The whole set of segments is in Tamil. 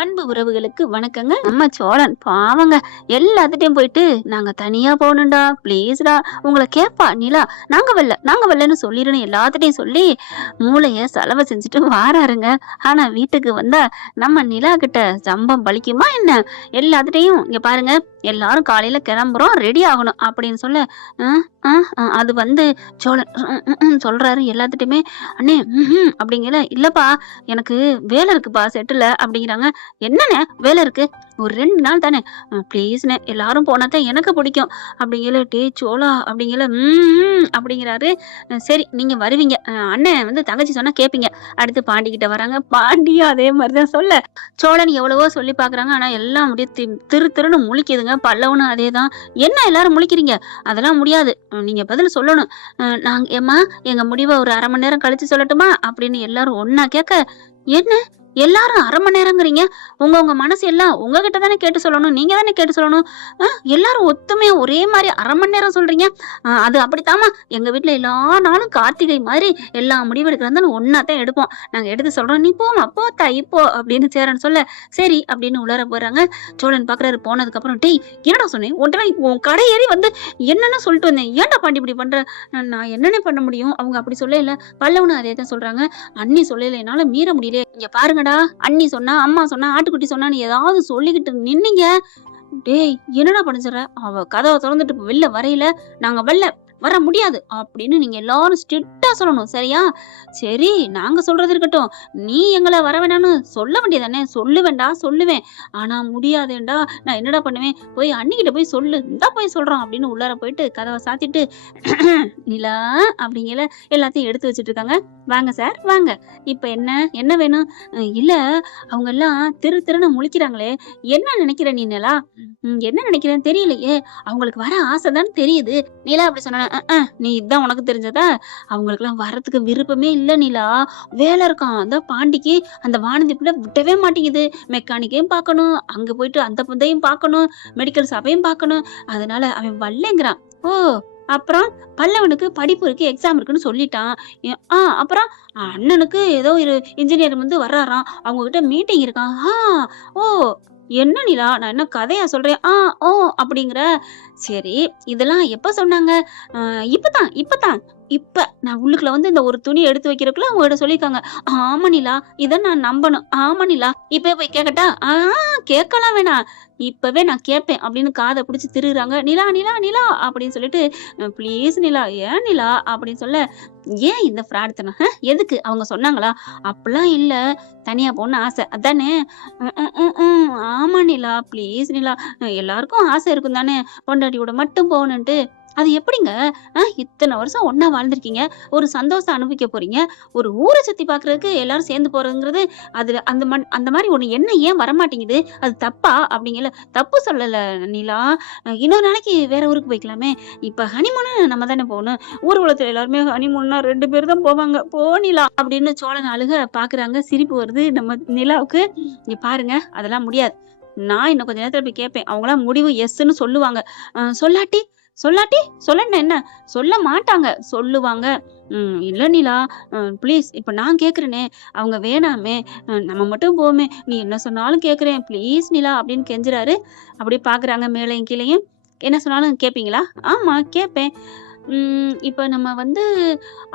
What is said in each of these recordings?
அன்பு உறவுகளுக்கு வணக்கங்க. நம்ம சோழன் பாவங்க எல்லாத்துட்டையும் போயிட்டு நாங்க தனியா போகணும்டா ப்ளீஸ்டா உங்களை கேப்பா நிலா, நாங்க வரலன்னு சொல்லிடணும் எல்லாத்துட்டையும் சொல்லி மூளைய செலவு செஞ்சுட்டு வாராருங்க. ஆனா வீட்டுக்கு வந்தா நம்ம நிலா கிட்ட சம்பம் பலிக்குமா என்ன? எல்லாத்துட்டையும் இங்க பாருங்க, எல்லாரும் காலையில கிளம்புறோம், ரெடி ஆகணும் அப்படின்னு சொல்ல அது வந்து சோழன் சொல்றாரு எல்லாத்துட்டையுமே. அண்ணே அப்படிங்கல, இல்லப்பா எனக்கு வேலை இருக்குப்பா செட்டுல அப்படிங்கிறாங்க. என்னண்ணே வேலை இருக்கு? ஒரு 2 நாள் தானே, ப்ளீஸ்ண்ணே எல்லாரும் போனாதான் எனக்கு பிடிக்கும் அப்படிங்கல. டே சோழா அப்படிங்கல அப்படிங்கிறாரு. சரி நீங்க வருவீங்க, அண்ணன் வந்து தங்கச்சி சொன்னா கேப்பீங்க. அடுத்து பாண்டி கிட்ட வராங்க. பாண்டியும் அதே மாதிரிதான் சொல்ல, சோழன் எவ்வளவோ சொல்லி பாக்குறாங்க. ஆனா எல்லாம் அப்படியே திருன்னு முழிக்குதுங்க. பல்லவனும் அதே தான். என்ன எல்லாரும் முழிக்கிறீங்க? அதெல்லாம் முடியாது, நீங்க பதில் சொல்லணும். நாங்க ஏமா எங்க முடிவை ஒரு 1/2 மணி நேரம் கழிச்சு சொல்லட்டுமா அப்படின்னு எல்லாரும் ஒன்னா கேட்க, என்ன எல்லாரும் 1/2 மணி நேரங்கிறீங்க? உங்க மனசு எல்லாம் உங்ககிட்ட தானே கேட்டு சொல்லணும், நீங்க தானே கேட்டு சொல்லணும். எல்லாரும் ஒத்துமையா ஒரே மாதிரி 1/2 மணி நேரம் சொல்றீங்க. அது அப்படித்தாமா, எங்க வீட்டுல எல்லா நாளும் கார்த்திகை மாதிரி எல்லா முடிவு எடுக்கிறதாலும் ஒன்னாத்தான் எடுப்போம். நாங்க எடுத்து சொல்றோம், நீ போமா போத்தா இப்போ அப்படின்னு சேரன்னு சொல்ல, சரி அப்படின்னு உள்ள போறாங்க. சோழன் பாக்குறாரு. போனதுக்கு அப்புறம், டேய் என்னடா சொன்னேன் உன்ட்ட, உன் கடை ஏறி வந்து என்னன்னு சொல்லிட்டு வந்தேன், ஏன்டா பாண்டி இப்படி பண்ற? நான் என்னென்ன பண்ண முடியும்? அவங்க அப்படி சொல்ல இல்ல. பல்லவனும் அதே தான் சொல்றாங்க. அண்ணி சொல்லல, என்னால மீற முடியல. இங்க பாருங்கடா, அண்ணி சொன்னா, அம்மா சொன்னா, ஆட்டுக்குட்டி சொன்னான்னு ஏதாவது சொல்லிக்கிட்டு நின்னீங்க. டேய் என்னடா பண்ணிச்சுற? அவ கதவை திறந்துட்டு வெளில வரையில, நாங்க வர முடியாது அப்படின்னு நீங்க எல்லாரும் ஸ்ட்ரிக்டா சொல்லணும், சரியா? சரி நாங்க சொல்றது இருக்கட்டும், நீ எங்களை வர வேணான்னு சொல்ல வேண்டியதானே? சொல்லுவேன், ஆனா முடியாதேண்டா. நான் என்னடா பண்ணுவேன்? போய் அண்ணிக்கிட்ட போய் சொல்லு, இந்தா போய் சொல்றோம் அப்படின்னு உள்ளார போயிட்டு கதவை சாத்திட்டு நிலா அப்படிங்கல எல்லாத்தையும் எடுத்து வச்சுட்டு இருக்காங்க. வாங்க சார் வாங்க, இப்ப என்ன வேணும்? இல்ல அவங்க எல்லாம் திருன்னு முழிக்கிறாங்களே, என்ன நினைக்கிற நீ நிலா? என்ன நினைக்கிறேன்னு தெரியலையே, அவங்களுக்கு வர ஆசைதான் தெரியுது. நிலா அப்படி சொன்ன, நீ இதான் உனக்கு தெரிஞ்சதா? அவங்களுக்கு எல்லாம் வரத்துக்கு விருப்பமே இல்ல நிலா, வேலை இருக்கான். அந்த பாண்டிக்கு அந்த வானதி பிள்ளை விட்டவே மாட்டேங்குது. மெக்கானிக்கையும் பார்க்கணும், அங்க போயிட்டு அந்த புந்தையும் பார்க்கணும், மெடிக்கல் ஷாப்பையும் பார்க்கணும். அதனால அவன் வரலைங்கிறான். ஓ அப்புறம் பல்லவனுக்கு படிப்பு இருக்கு, எக்ஸாம் இருக்குன்னு சொல்லிட்டான். அப்புறம் அண்ணனுக்கு ஏதோ ஒரு இன்ஜினியர் வந்து வர்றாராம், அவங்க கிட்ட மீட்டிங் இருக்கான். ஓ என்ன நிலா, நான் என்ன கதையா சொல்றேன்? ஓ அப்படிங்கிற. சரி இதெல்லாம் எப்ப சொன்னாங்க? இப்பதான் இப்ப நான் உள்ளுக்குள்ள வந்து இந்த ஒரு துணி எடுத்து வைக்கிறதுக்குள்ள உங்ககிட்ட சொல்லியிருக்காங்க. ஆமா நிலா, இதை நான் நம்பணும். ஆமா நிலா, இப்பவே போய் கேட்கட்டா? கேட்கலாம் வேணாம், இப்பவே நான் கேட்பேன் அப்படின்னு காதை பிடிச்சி திருகுறாங்க. நிலா நிலா நிலா அப்படின்னு சொல்லிட்டு, ப்ளீஸ் நிலா, ஏன் நிலா அப்படின்னு சொல்ல, ஏன் இந்த ஃப்ராட்த்தனம்? எதுக்கு அவங்க சொன்னாங்களா? அப்படிலாம் இல்ல, தனியா போன ஆசை அதானே? ஆமா நிலா ப்ளீஸ் நிலா, எல்லாருக்கும் ஆசை இருக்கும் தானே பொண்டாட்டியோட மட்டும் போகணுன்ட்டு. அது எப்படிங்க? இத்தனை வருஷம் ஒன்னா வாழ்ந்திருக்கீங்க, ஒரு சந்தோஷம் அனுபவிக்க போறீங்க, ஒரு ஊரை சுத்தி பாக்குறதுக்கு எல்லாரும் சேர்ந்து போறதுங்கிறது, அதுல அந்த மாதிரி ஒண்ணு என்ன ஏன் வரமாட்டேங்குது? அது தப்பா? அப்படிங்கல. தப்பு சொல்லல நிலா, இன்னொரு நாளைக்கு வேற ஊருக்கு போய்க்கலாமே. இப்ப ஹனிமூனு நம்ம தானே போகணும், ஊர் உலகத்துல எல்லாருமே ஹனிமூன்னா 2 பேர் தான் போவாங்க, போ நிலா அப்படின்னு சோழன் அழுக பாக்குறாங்க. சிரிப்பு வருது நம்ம நிலாவுக்கு. இங்க பாருங்க, அதெல்லாம் முடியாது. நான் இன்னும் கொஞ்ச நேரத்துல போய் கேட்பேன், அவங்களாம் முடிவு எஸ்ன்னு சொல்லுவாங்க. சொல்லாட்டி சொல்லணும் என்ன? சொல்ல மாட்டாங்க, சொல்லுவாங்க. இல்ல நிலா ப்ளீஸ், இப்ப நான் கேக்குறேனே, அவங்க வேணாமே, நம்ம மட்டும் போவோமே, நீ என்ன சொன்னாலும் கேக்குறேன் ப்ளீஸ் நிலா அப்படின்னு கெஞ்சுறாரு. அப்படியே பாக்குறாங்க மேலையும் கீழையும். என்ன சொன்னாலும் கேப்பீங்களா? ஆமா கேப்பேன். இப்ப நம்ம வந்து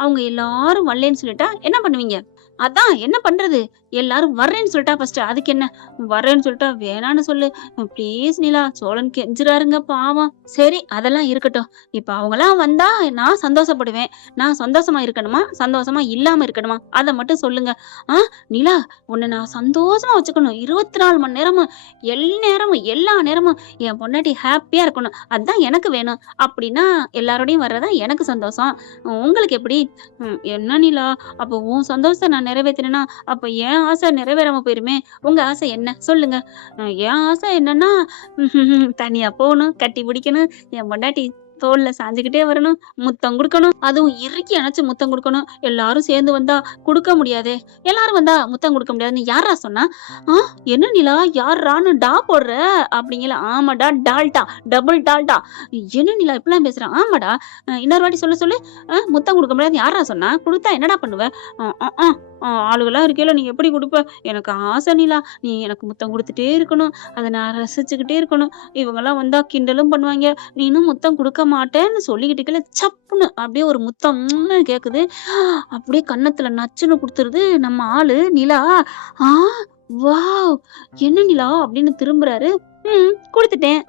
அவங்க எல்லாரும் வரலன்னு சொல்லிட்டா என்ன பண்ணுவீங்க? அதான் என்ன பண்றது? எல்லாரும் வர்றேன்னு சொல்லிட்டா ஃபர்ஸ்ட், அதுக்கு என்ன? வர்றேன்னு சொல்லிட்டா வேணான்னு சொல்லு ப்ளீஸ் நிலா, சோழன் கெஞ்சுறாருங்க பாவம். சரி அதெல்லாம் இருக்கட்டும், இப்ப அவங்களாம் வந்தா நான் சந்தோஷப்படுவேன். நான் சந்தோஷமா இருக்கணுமா, சந்தோஷமா இல்லாம இருக்கணுமா, அதை மட்டும் சொல்லுங்க. நிலா, உன்னை நான் சந்தோஷமா வச்சுக்கணும், 24 மணி நேரமும் எல்லா நேரமும் என் பொண்டாட்டி ஹாப்பியா இருக்கணும், அதுதான் எனக்கு வேணும். அப்படின்னா எல்லாரோடையும் வர்றதா எனக்கு சந்தோஷம். உங்களுக்கு எப்படி? என்ன நிலா, அப்போ உன் சந்தோஷத்தை நான் நிறைவேற்றினா அப்ப என் ஆசை நிறைவேறாம போயிருமே. உங்க ஆசை என்ன சொல்லுங்க? என் ஆசை என்னன்னா, தனியா போகணும், கட்டி பிடிக்கணும், என் பொண்டாட்டி தோல்ல சாஞ்சுக்கிட்டே வரணும், முத்தம் குடுக்கணும். அதுவும் இறுக்கி அணைச்சு முத்தம் குடுக்கணும். எல்லாரும் சேர்ந்து வந்தா குடுக்க முடியாதே. எல்லாரும் வந்தா முத்தம் குடுக்க முடியாதுன்னு யார்றா சொன்னா? ஆ என்ன நிலா யார்றான்னு டா போடுற? அப்படிங்கல. ஆமாடா டால்டா, டபுள் டால்டா. என்ன நிலா இப்படிலாம் பேசுற? ஆமாடா. இன்னொரு வாட்டி சொல்லு சொல்லு. முத்தம் குடுக்க முடியாதுன்னு யார்றா சொன்னா? குடுத்தா என்னடா பண்ணுவ? அ அ ஆ ஆளுகலாம் இருக்கையில நீ எப்படி குடுப்ப? எனக்கு ஆசை நிலா. நீ எனக்கு முத்தம் குடுத்துட்டே இருக்கணும். அத நான் ரசிச்சுக்கிட்டே இருக்கணும். இவங்கலாம் வந்தா கிண்டலும் பண்ணுவாய்ங்க. நீனும் முத்தம் குடுக்க மாட்டேன்னு சொல்லிக்கிட்டு இருக்கையில சப்புன்னு அப்படியே ஒரு முத்தம் கேக்குது. அப்படியே கன்னத்துல நச்சுன்னு குடுத்துருது நம்ம ஆளு நிலா. ஆ வாவ்! என்ன நிலா அப்படின்னு திரும்புறாரு. குடுத்துட்டேன்.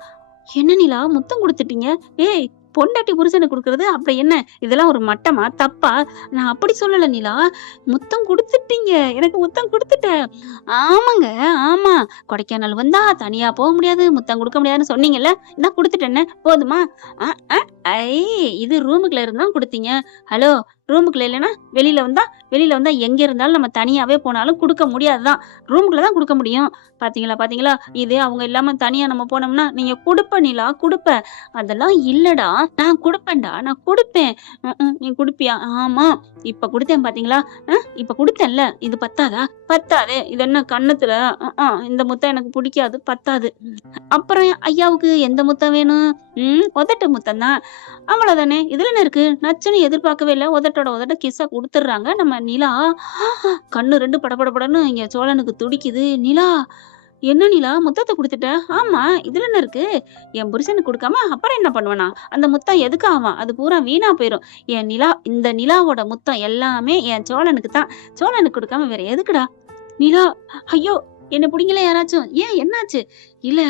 என்ன நிலா முத்தம் குடுத்துட்டீங்க? ஏய் பொண்டாட்டி புருஷனுக்கு குடுக்குறது அப்புறம் என்ன? இதெல்லாம் ஒரு மட்டமா? தப்பா? நான் அப்படி சொல்லல நிலா. முத்தம் குடுத்துட்டீங்க. எனக்கு முத்தம் குடுத்துட்ட. ஆமாங்க, ஆமா. கொடைக்கானல் வந்தா தனியா போ முடியாது, முத்தம் குடுக்க முடியாதுன்னு சொன்னீங்கல்ல. இந்தா குடுத்துட்டேனே போதுமா? அ அ ஐ இது ரூமுக்குள்ள இருந்தா குடுத்தீங்க. ஹலோ ரூமுக்குள்ள இல்லன்னா வெளியில வந்தா எங்க இருந்தாலும் நம்ம தனியாவே போனாலும் குடுக்க முடியாதுதான். ரூமுக்குள்ள தான் குடுக்க முடியும். பாத்தீங்களா பாத்தீங்களா? இதே அவங்க இல்லாம தனியா நம்ம போனோம்னா, நீங்க குடுப்ப நிலா குடுப்ப. அதெல்லாம் இல்லடா. நான் குடுப்பேன்டா. நான் குடுப்பேன். நீ குடுப்பியா? ஆமா. இப்ப குடுத்தேன் பாத்தீங்களா? இப்ப குடுத்தேன்ல. இது பத்தாதா? பத்தாதே. இது என்ன கன்னத்துல? இந்த முத்தம் எனக்கு புடிக்காது. பத்தாது. அப்புறம் ஐயாவுக்கு எந்த முத்தம் வேணும்? உதட்டு முத்தம் தான். அவ்வளவுதானே. இதுல என்ன இருக்கு? நச்சுன்னு எதிர்பார்க்கவே இல்ல. உதட்டோட உதட்ட கிஸ்ஸ குடுத்துடுறாங்க. நம்ம நிலா கண்ணு 2 படபடபடன்னு இங்க சோழனுக்கு துடிக்குது. நிலா என்ன நிலா முத்தத்த குடுத்துட்ட? ஆமா. இதுல என்ன இருக்கு? என் புருஷனுக்கு குடுக்காம அப்புறம் என்ன பண்ணுவனா? அந்த முத்தம் எதுக்கு ஆவாம்? அது பூரா வீணா போயிரும். என் நிலா இந்த நிலாவோட முத்தம் எல்லாமே என் சோழனுக்கு தான். சோழனுக்கு குடுக்காம வேற எதுக்குடா? நிலா ஐயோ! என்ன புடிங்கல யாராச்சும். ஏன் என்னாச்சு? இல்ல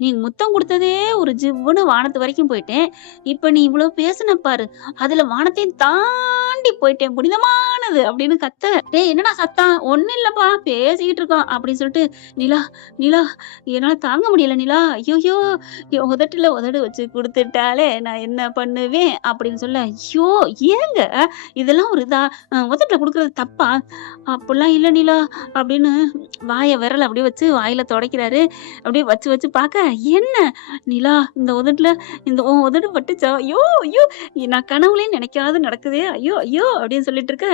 நீ முத்தம் குடுத்ததே ஒரு ஜிவ்வுன்னு வானத்து வரைக்கும் போயிட்டேன். இப்ப நீ இவ்ளோ பேசுன பாரு. அதுல வானத்தையும் தாண்டி போயிட்டேன். புனிதமானது அப்படின்னு கத்த. டேய் என்னடா சத்தம்? ஒண்ணும் இல்லப்பா பேசிக்கிட்டு இருக்கோம் அப்படின்னு சொல்லிட்டு நிலா நிலா என்னால தாங்க முடியல நிலா. ஐயோயோ! என் உதட்டுல உதடு வச்சு குடுத்துட்டாளே நான் என்ன பண்ணுவேன்? அப்படின்னு சொல்ல. ஐயோ! ஏங்க இதெல்லாம் ஒரு இதா? உதட்டுல குடுக்குறது தப்பா? அப்படிலாம் இல்ல நிலா அப்படின்னு வாய விரல அப்படியே வச்சு வாயில தொடைக்கிறாரு. அப்படியே வச்சு வச்சு பாக்க, என்ன நிலா இந்த உன் உதடு பட்டுச்சா? ஐயோ! ஐயோ! நான் கனவுலயும் நினைக்காத நடக்குதே! ஐயோ! ஐயோ! அப்படின்னு சொல்லிட்டு இருக்க,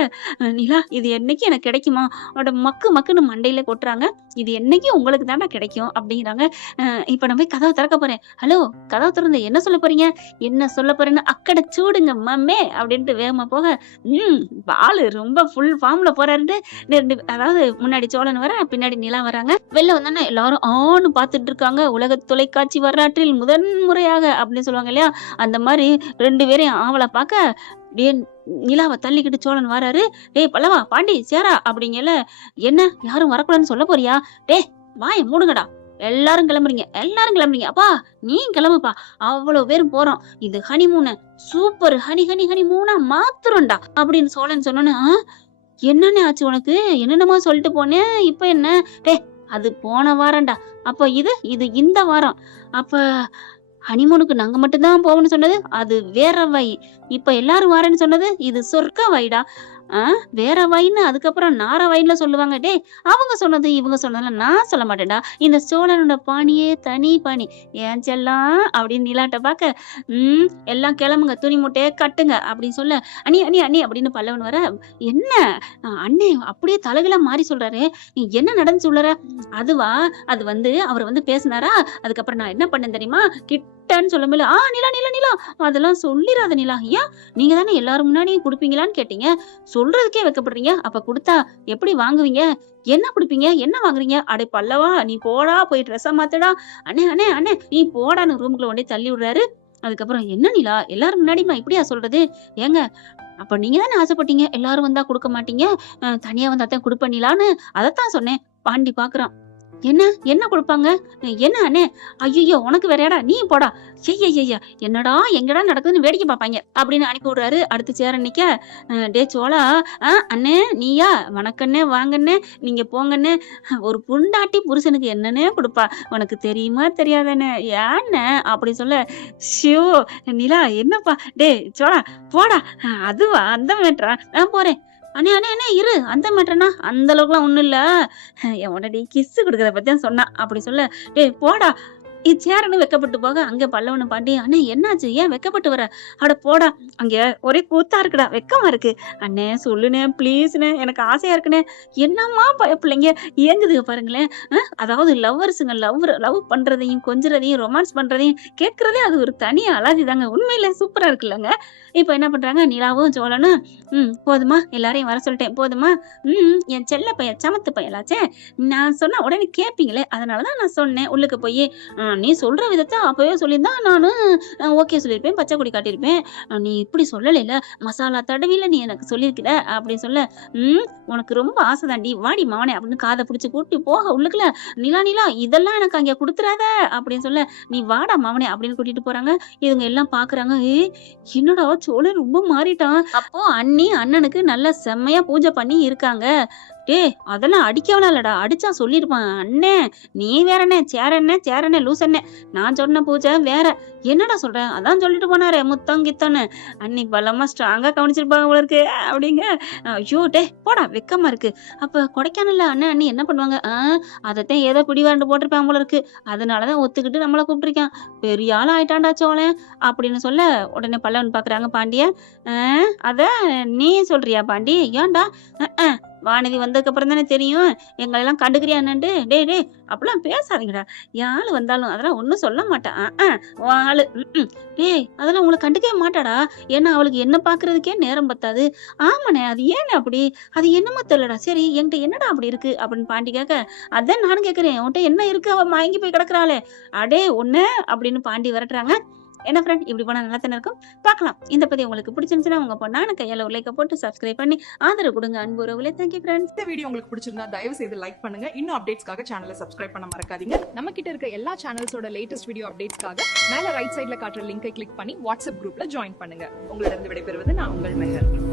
நிலா இது என்னைக்கு எனக்கு கிடைக்குமா? அட மக்கு மக்குன்னு மண்டையில கொட்டுறாங்க. இது என்னைக்கு உங்களுக்கு தான்டா கிடைக்கும் அப்படிங்கிறாங்க. இப்ப நான் போய் கதவ திறக்க போறேன். ஹலோ கதவ திறந்து என்ன சொல்ல போறீங்க? என்ன சொல்ல போறேன்னு அக்கட சூடுங்க மம்மே அப்படின்ட்டு வேகமா போக, ஆளு ரொம்ப ஃபுல் ஃபார்ம்ல போறாருன்ட்டு அதாவது முன்னாடி சோழன் வர, பின்னாடி நிலா வராங்க. வெளில வந்தோனே எல்லாரும் ஆன்னு பாத்துட்டு இருக்காங்க. உலக தொலைக்காட்சி வரலாற்றில் முதன் முறையாக அப்படின்னு சொல்லுவாங்க இல்லையா? அந்த மாதிரி 2 பேரையும் ஆவலா பாக்க, அப்படியே நிலாவ தள்ளிக்கிட்டு சோழன் வாராரு. டேய் பல்லவா, பாண்டி, சேரா அப்படிங்கல. என்ன யாரும் வரக்கூடாதுன்னு சொல்ல போறியா? டேய் வாய மூடுங்கடா. எல்லாரும் கிளம்புறீங்க. அப்பா நீ கிளம்புப்பா. அவ்வளவு பேரும் போறோம். இது ஹனிமூனு. சூப்பர் ஹனிமூனா மாத்துறோம்டா அப்படின்னு சோழன் சொன்னோன்னு, என்னண்ணே ஆச்சு உனக்கு? என்னென்னமோ சொல்லிட்டு போனேன். இப்ப என்ன? டேய் அது போன வாரம்டா. அப்ப இது இந்த வாரம். அப்ப ஹனிமூனுக்கு நாங்க மட்டும் தான் போவோம்னு சொன்னது அது வேற வை. இப்ப எல்லாரும் வாரேன்னு சொன்னது இது சொர்க்க வைடா. வேற வைன்னு அதுக்கப்புறம் நார வைன்ல சொல்லுவாங்க. டேய் அவங்க சொன்னது இவங்க சொன்னதெல்லாம் நான் சொல்ல மாட்டேன்டா. இந்த சோழனோட பாணியே தனி பாணி. ஏன் செல்லம் அப்படின்னு நிலாட்ட பாக்க, எல்லாம் கிளம்புங்க, துணி மூட்டையை கட்டுங்க அப்படின்னு சொல்ல, அண்ணி அண்ணி அண்ணி அப்படின்னு பல்லவன் வர, என்ன அண்ணே அப்படியே தலைகளா மாறி சொல்றாரு. நீ என்ன நடந்துச்சு உள்ளற? அதுவா அது அவர் பேசினாரா. அதுக்கப்புறம் நான் என்ன பண்ணேன் தெரியுமா? கிட்டன்னு சொல்ல முடியல. நிலா நிலா நிலா அதெல்லாம் சொல்லிராத நிலா. ஏன் நீங்க தானே எல்லாரும் முன்னாடியும் குடுப்பீங்களான்னு கேட்டீங்க. சொல்றதுக்கே வெக்கப்படுறீங்க. அப்ப குடுத்தா எப்படி வாங்குவீங்க? என்ன குடுப்பீங்க? என்ன வாங்குறீங்க? அடே பல்லவா நீ போடா, போய் ட்ரெஸ்ஸ மாத்துடா. அண்ணே அண்ணே அண்ணே நீ போடான்னு ரூமுக்குள்ள கொண்டே தள்ளி விடுறாரு. அதுக்கப்புறம் என்ன நிலா எல்லாரும் முன்னாடி நான் இப்படியா சொல்றது? ஏங்க அப்ப நீங்க தானே ஆசைப்பட்டீங்க எல்லாரும் வந்தா குடுக்க மாட்டீங்க, தனியா வந்தாத்தான் குடுப்ப நிலான்னு. அதத்தான் சொன்னேன். பாண்டி பாக்குறான். என்ன குடுப்பாங்க? என்ன அண்ணே? ஐயையோ உனக்கு வேறயாடா, நீ போடா. ஐயையய்யா என்னடா எங்கடா நடக்குதுன்னு வேடிக்கை பார்ப்பாய்ங்க அப்படின்னு அனுப்பி விடுறாரு. அடுத்து சேரன் நிக்க, டேய் சோளா, அண்ணே நீயா? வணக்கண்ணே, வாங்கண்ணே, நீங்க போங்கண்ணே. ஒரு பொண்டாட்டி புருஷனுக்கு என்னன்னே குடுப்பா, உனக்கு தெரியுமா தெரியாதானே? ஏண்ணே அப்படி சொல்ல, ஷியோ நிலா என்னப்பா? டேய் சோளா போடா. அதுவா அந்த மேட்ரா? நான் போறேன். அண்ணே அண்ணே அண்ணே இரு, அந்த மேட்டர்னா அந்த அளவுக்குலாம் ஒண்ணும் இல்ல. என் உடனே கிஸ் குடுக்கறத பத்தி தான் சொன்னா அப்படி சொல்ல, டேய் போடா. சேரன்னு வெக்கப்பட்டு போக அங்க பல்லவனும் பாண்டி அண்ணே என்னாச்சு ஏன் வெக்கப்பட்டு வர அட போடா அங்க ஒரே கூத்தா இருக்குடா வெக்கமா இருக்கு அண்ணே சொல்லுனே ப்ளீஸ்ண்ணே எனக்கு ஆசையா இருக்குண்ணே என்னம்மா பிள்ளைங்க ஏங்குதுங்க பாருங்களேன் அதாவது லவ்வர்ஸுங்க லவ் பண்றதையும் கொஞ்சறதையும் ரொமான்ஸ் பண்றதையும் கேட்கறதே அது ஒரு தனி அலாதிதாங்க உண்மையில சூப்பரா இருக்குல்லங்க இப்ப என்ன பண்றாங்க நிலாவும் சோழனும் போதுமா எல்லாரையும் வர சொல்லிட்டேன் போதுமா என் செல்ல பையன் சமத்து பையலாச்சே நான் சொன்னா உடனே கேட்பீங்களே அதனாலதான் நான் சொன்னேன் உள்ளுக்கு போய் நீ சொல்ற விதத்தை அப்பவே சொல்லியிருந்தா நானும் ஓகே சொல்லியிருப்பேன் பச்சை கொடி காட்டியிருப்பேன் நீ இப்படி சொல்லலைல மசாலா தடவில நீ எனக்கு சொல்லியிருக்கல அப்படின்னு சொல்ல உனக்கு ரொம்ப ஆசைதாண்டி வாடி மவனே அப்படின்னு காதை பிடிச்சி கூட்டி போக உள்ளுக்குல நிலா இதெல்லாம் எனக்கு அங்க கொடுத்துறாத அப்படின்னு சொல்ல நீ வாடா மவனே அப்படின்னு கூட்டிட்டு போறாங்க இவங்க எல்லாம் பாக்குறாங்க என்னடா சோழன் ரொம்ப மாறிட்டான் அப்போ அண்ணனுக்கு நல்ல செம்மையா பூஜை பண்ணி இருக்காங்க அதெல்லாம் அடிக்கவனா இல்லடா அடிச்சா சொல்லிருப்பான் அண்ணே நீ வேறண்ணே சேரண்ணே லூசண்ணே நான் சொன்ன பூஜை வேற என்னடா சொல்றேன் அதான் சொல்லிட்டு போனாரே முத்தம் கித்தன்னு அண்ணி பலமா ஸ்ட்ராங்கா கவனிச்சிருப்பாங்க போல இருக்கு அப்படிங்க ஐயோ போடா வெக்கமா இருக்கு அப்ப கொடைக்கானல்ல அண்ணி என்ன பண்ணுவாங்க அதத்தான் ஏதோ பிடிவாண்டு போட்டிருப்பாங்க போல இருக்கு அதனாலதான் ஒத்துக்கிட்டு நம்மள கூப்பிட்டுருக்கான் பெரிய ஆள் ஆயிட்டான்டா சோழன் அப்படின்னு சொல்ல உடனே பல்லவன் பாக்குறாங்க பாண்டிய அத நீ சொல்றியா பாண்டி ஏன்டா வானதி வந்ததுக்கு அப்புறம் தானே தெரியும் எங்களை எல்லாம் கண்டுக்கிறியா என்னன்ட்டு டே அப்படிலாம் பேசாதீங்கடா யாழ் வந்தாலும் அதெல்லாம் ஒன்னும் சொல்ல மாட்டான் ஆளு அதெல்லாம் உங்களை கண்டுக்கவே மாட்டாடா ஏன்னா அவளுக்கு என்ன பாக்குறதுக்கே நேரம் பத்தாது ஆமாண்ணே அது ஏன்னு அப்படி அது என்னமோ தெரியலடா சரி என்கிட்ட என்னடா அப்படி இருக்கு அப்படின்னு பாண்டி கேட்க அதான் நானும் கேட்கறேன் உன்கிட்ட என்ன இருக்கு அவ மயங்கி போய் கிடக்குறாளே அடே ஒண்ணு அப்படின்னு பாண்டி விரட்டுறாங்க என்ன ஃப்ரெண்ட் இப்படி போனா நல்லா தானே இருக்கும் பார்க்கலாம் இந்த பதிவு உங்களுக்கு பிடிச்சிருந்துச்சுன்னா உங்க பொண்ணான கையால ஒரு லைக்கை போட்டு சப்ஸ்கிரைப் பண்ணி ஆதரவு கொடுங்க அன்பு உறவுகளே தேங்க்யூ ஃப்ரெண்ட்ஸ் இந்த வீடியோ உங்களுக்கு பிடிச்சிருந்தா தயவு செய்து லைக் பண்ணுங்க இன்னும் அப்டேட்ஸ்க்காக சேனலை சப்ஸ்கிரைப் பண்ண மறக்காதீங்க நம்ம கிட்ட இருக்க எல்லா சேனல்ஸோட லேட்டஸ்ட் வீடியோ அப்டேட்ஸ்க்காக மேல ரைட் சைடுல காட்டுற லிங்கை கிளிக் பண்ணி வாட்ஸ்அப் குரூப்ல ஜாயின் பண்ணுங்க உங்களிடம் விடைபெறுவது நான் உங்கள் மெஹர்